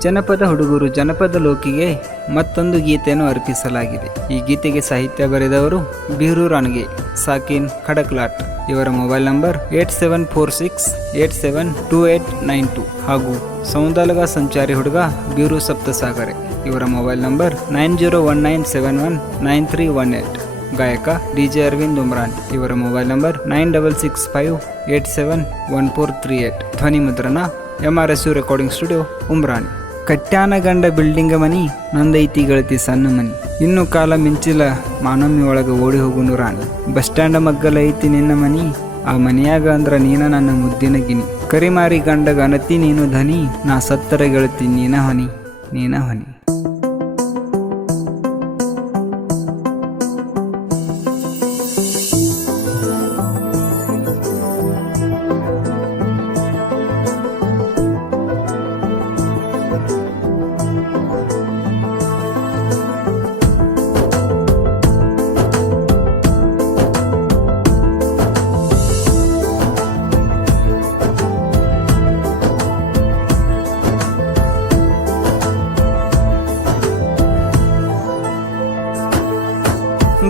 ಜನಪದ ಹುಡುಗರು ಜನಪದ ಲೋಕಿಗೆ ಮತ್ತೊಂದು ಗೀತೆಯನ್ನು ಅರ್ಪಿಸಲಾಗಿದೆ. ಈ ಗೀತೆಗೆ ಸಾಹಿತ್ಯ ಬರೆದವರು ಬೀರೂರು ಅಣಗೆ ಸಾಕಿನ್ ಖಡಕ್ಲಾಟ್. ಇವರ ಮೊಬೈಲ್ ನಂಬರ್ 8746872892 ಹಾಗೂ ಸೌಂದಲಗ ಸಂಚಾರಿ ಹುಡುಗ ಬೀರು ಸಪ್ತಸಾಗರೆ. ಇವರ ಮೊಬೈಲ್ ನಂಬರ್ 9019719318. ಗಾಯಕ DJ ಅರವಿಂದ್ ಉಮ್ರಾನ್. ಇವರ ಮೊಬೈಲ್ ನಂಬರ್ 9665871438. ಧ್ವನಿ ಮುದ್ರಣ MRSU ರೆಕಾರ್ಡಿಂಗ್ ಸ್ಟುಡಿಯೋ ಉಮ್ರಾನ್. ಕಟ್ಯಾನ ಗಂಡ ಬಿಲ್ಡಿಂಗ ಮನಿ ನಂದೈತಿ ಗೆಳತಿ ಸಣ್ಣ ಮನಿ, ಇನ್ನು ಕಾಲ ಮಿಂಚಿಲ ಮಾನಮ್ಮಿ ಒಳಗ ಓಡಿ ಹೋಗುನು ರಾಣಿ. ಬಸ್ ಸ್ಟ್ಯಾಂಡ್ ಮಗ್ಗಲ ಐತಿ ನಿನ್ನ ಮನಿ, ಆ ಮನಿಯಾಗ ಅಂದ್ರ ನೀನ ನನ್ನ ಮುದ್ದಿನ ಗಿನಿ. ಕರಿಮಾರಿ ಗಂಡಗ ಅನತಿ ನೀನು ಧನಿ, ನಾ ಸತ್ತರ ಗೆಳತಿ ನೀನ ಹೊನಿ ನೀನ ಹೊನಿ.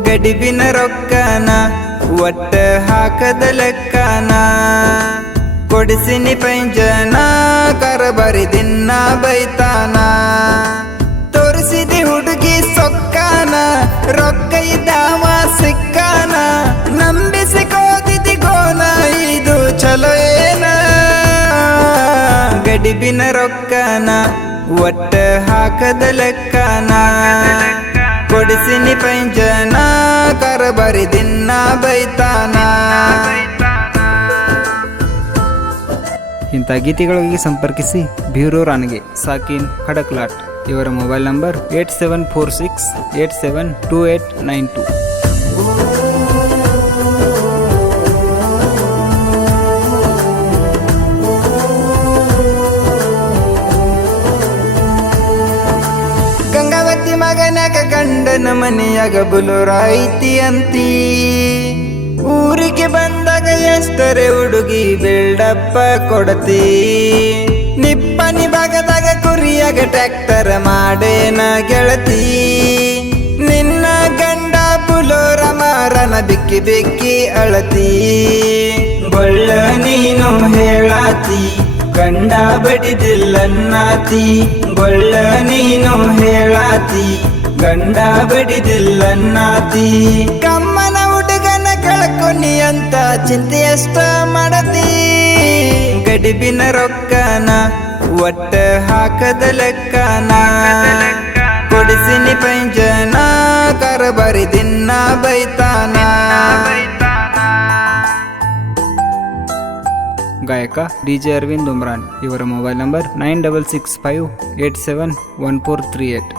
ಗಡಿಬಿನ ರೊಕ್ಕನ ಒಟ್ಟ ಹಾಕದ ಲೆಕ್ಕನ, ಕೊಡಿಸಿನಿ ಪಂಜನ ಕರಬರಿ ದಿನ ಬೈತಾನ. ತೋರಿಸಿದಿ ಹುಡುಗಿ ಸೊಕ್ಕಾನ, ರೊಕ್ಕ ಇದ್ದಾವ ಸಿಕ್ಕಾನ, ನಂಬಿಸಿ ಕೋದಿದಿ ಗೋನ ಇದು ಚಲೋ ಏನ. ಗಡಿಬಿನ ರೊಕ್ಕನ ಒಟ್ಟ ಹಾಕದ ಲೆಕ್ಕನ, ಕೊಡಿಸಿನಿ ಪಂಜನ ಕರಬರಿ ದಿನ ಬೈತಾನ. ಇಂಥ ಗೀತೆಗಳಿಗೆ ಸಂಪರ್ಕಿಸಿ ಬೀರೂರು ಅಣಗೆ ಸಾಕಿನ್ ಖಡಕ್ಲಾಟ್. ಇವರ ಮೊಬೈಲ್ ನಂಬರ್ 8746872892. ಗಂಗಾವತಿ ಮಗನಾಗ ಗಂಡನ ಮನೆಯಾಗ ಬುಲೂರ ಐತಿ ಅಂತಿ, ಊರಿಗೆ ಬಂದಾಗ ಎಷ್ಟರೆ ಹುಡುಗಿ ಬಿಲ್ಡಪ್ಪ ಕೊಡತಿ. ನಿಪ್ಪನಿ ಭಾಗದಾಗ ಕುರಿಯಾಗ ಟ್ರ್ಯಾಕ್ಟರ್ ಮಾಡೇನ ಗೆಳತಿ, ನಿನ್ನ ಗಂಡ ಬುಲೋರ ಮಾರನ ಬಿಕ್ಕಿ ಬಿಕ್ಕಿ ಅಳತಿ. ಬಳ್ಳ ನೀನು ಹೇಳಾತಿ ಗಂಡ ಬಡಿದಿಲ್ಲನ್ನಾತಿ, ಬಳ್ಳ ನೀನು ಹೇಳಾತಿ ಗಂಡ ಬಡಿದಿಲ್ಲನ್ನಾತಿ. ಕಮ್ಮನ ಹುಡುಗನ ಕಳ್ಕೊನಿ ಅಂತ ಚಿಂತೆ ಎಷ್ಟ ಮಾಡತಿ. ಗಡಿಬಿನ ರೊಕ್ಕನ ಒಟ್ಟ ಹಾಕದ ಲೆಕ್ಕನ, ಕೊಡಿಸಿನಿ ಪಂಜನ ಕರಬರಿ ದಿನ ಬೈತಾನ. ಗಾಯಕ DJ ಅರವಿಂದ್ ಉಮ್ರಾನ್. ಇವರ ಮೊಬೈಲ್ ನಂಬರ್ 9665871438.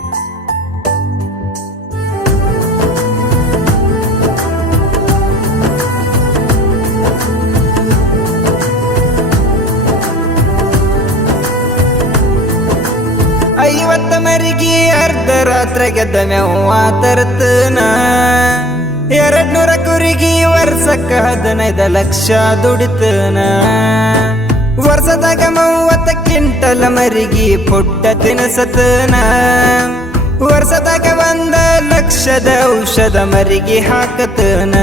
ಐವತ್ತ ಮರಿಗೆ ಅರ್ಧ ರಾತ್ರಿ ಗೆದ್ದ ಮೇವ ತರ್ತನ, 200 ಕುರಿಗೆ ವರ್ಷಕ್ಕ 15 ಲಕ್ಷ ದುಡಿತನ. ವರ್ಷದಾಗ 30 ಕ್ವಿಂಟಲ್ ಮರಿಗೆ ಪುಟ್ಟ ತಿನಸತನ, ವರ್ಷದಾಗ 1 ಲಕ್ಷದ ಔಷಧ ಮರಿಗೆ ಹಾಕತನ.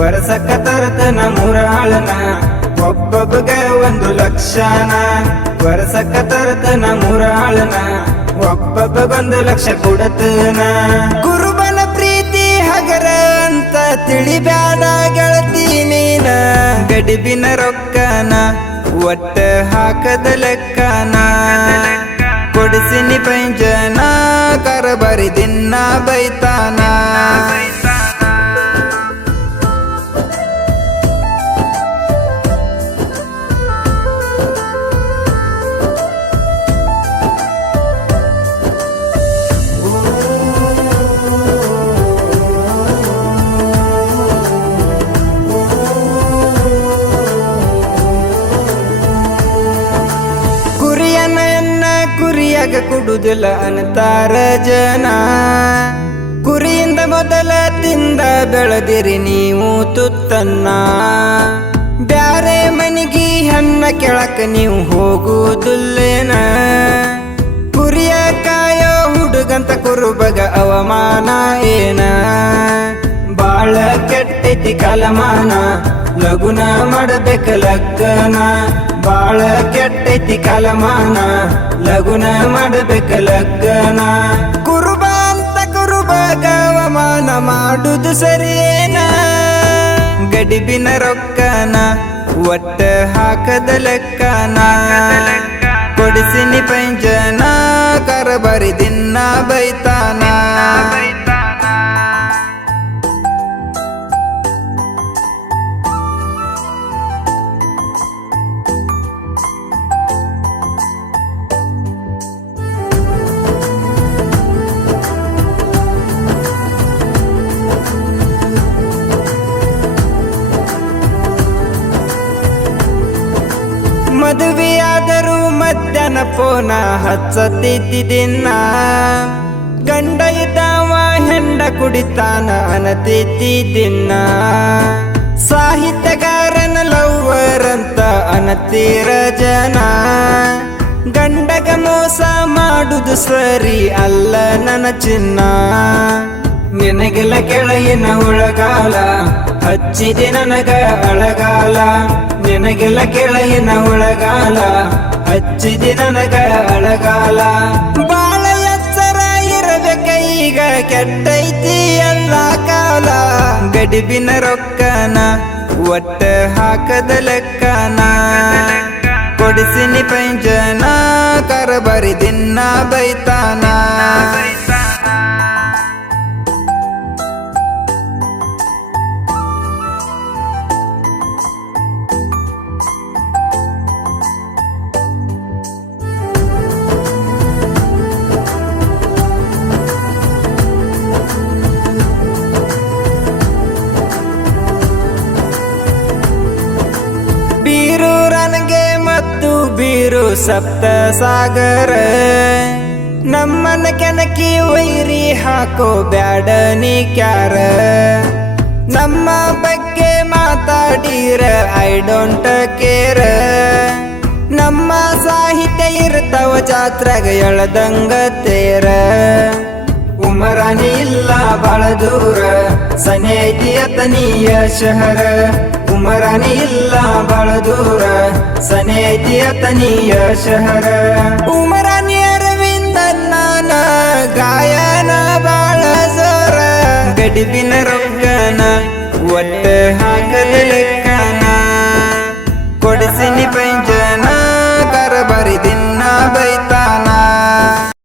ವರ್ಷಕ್ಕ ತರ್ತನ 3 ಆಳನ, ಒಬ್ಬೊಬ್ಬಗ 1 ಲಕ್ಷನ. ವರ್ಷಕ್ಕ ತರ್ತನ 3 ಆಳನ, ಒಬ್ಬೊಬ್ಬಗ 1 ಲಕ್ಷ ಕೊಡತನ. ಕುರುಬನ ಪ್ರೀತಿ ಹಗರ ಅಂತ ತಿಳಿಬ್ಯಾಡ ಗೆಳತಿ ನೀನ. ಗಡಿಬಿನ ರೊಕ್ಕನ ಒಟ್ಟ ಹಾಕದ ಲೆಕ್ಕನ, ಕೊಡಿಸಿನಿ ಪಂಜನ ಕರಬರಿ ದಿನ ಬೈತಾನ. ಕುರಿಯಾಗ ಕುಡುದಿಲ್ಲ ಅನ್ನತಾರ ಜನ, ಕುರಿಯಿಂದ ಮೊದಲ ತಿಂದ ಬೆಳೆದಿರಿ ನೀವು ತುತ್ತನ್ನ. ಬ್ಯಾರೆ ಮನಿಗಿ ಹಣ್ಣ ಕೆಳಕ ನೀವು ಹೋಗುವುದಿಲ್ಲೇನ. ಕುರುಬಗ ಅವಮಾನ ಏನ ಬಾಳ ಕೆಟ್ಟೈತಿ ಕಾಲಮಾನ ಲಗುನ ಮಾಡಬೇಕ ಲಗ್ನ ಬಾಳ ಕೆಟ್ಟೈತಿ ಕಾಲಮಾನ ಲಗುನ ಮಾಡಬೇಕ ಲಗ್ನ ಕುರುಬ ಅಂತ ಕುರುಬಗ ಅವಮಾನ ಮಾಡುದು ಸರಿಯೇನ ಗಡಿಬಿನ ರೊಕ್ಕನ ಒಟ್ಟ ಹಾಕದ ಲೆಕ್ಕನ ಕೊಡಿಸಿನಿ ಪಂಜನ ಕರಬರಿ ದಿನ ಬೈತಾನ ಮದುವೆಯಾದರೂ ಮಧ್ಯಾಹ್ನ ಪೋನ ಹಚ್ಚತೈತಿ ದಿನ ಗಂಡ ಇದ್ದಾವ ಹೆಂಡ ಕುಡಿತಾನ ಅನತೈತಿ ದಿನ ಸಾಹಿತ್ಯಗಾರನ ಲವ್ವರ್ ಅಂತ ಅನತೀರ ಜನ ಗಂಡಗ ಮೋಸ ಮಾಡುದು ಸರಿ ಅಲ್ಲ ನನ್ನ ಚಿನ್ನ ನಿನಗೆಲ್ಲ ಕೆಳಗಿನ ಒಳಗಾಲ ಹಚ್ಚಿದೆ ನನಗ ಅಳಗಾಲ ನಿನಗೆಲ್ಲ ಕೆಳಗಿನ ಒಳಗಾಲ ಹಚ್ಚಿದೆ ನನಗ ಅಳಗಾಲ ಬಾಳ ಎಚ್ಚರ ಇರಬೇಕ ಈಗ ಕೆಟ್ಟೈತಿ ಎಲ್ಲ ಕಾಲ ಗಡಿಬಿನ ರೊಕ್ಕನ ಒಟ್ಟ ಹಾಕದ ಲೆಕ್ಕನ ಕೊಡಿಸಿನಿ ಪಂಜನ ಕರಬರಿ ದಿನ ಬೈತಾನ ಮತ್ತು ಬೀರು ಸಪ್ತ ಸಾಗರ ನಮ್ಮನ ಕೆನಕಿ ವೈರಿ ಹಾಕೋ ಬ್ಯಾಡ ನೀ ಕ್ಯಾರ ನಮ್ಮ ಬಗ್ಗೆ ಮಾತಾಡೀರ ಐ ಡೋಂಟ್ ಕೇರ್ ನಮ್ಮ ಸಾಹಿತ್ಯ ಇರ್ತಾವ ಜಾತ್ರೆಗ ಎಳದಂಗ ತೇರ ಉಮರಾಣಿ ಇಲ್ಲ ಬಾಳ ದೂರ ಸನೆ ಐತಿ ಅತನೀಯ ಶಹರ ಉಮರಾಣಿ ಇಲ್ಲ ಬಾಳ ದೂರ ಸನೆ ಐತಿ ಅತನೀಯ ಶಹರ ಉಮರಾಣಿ ಅರವಿಂದನ ಗಾಯನ ಬಾಳ ಜೋರ ಗಡಿಬಿನ ರೊಕ್ಕನ ಒಟ್ಟ ಹಾಕದ ಲೆಕ್ಕ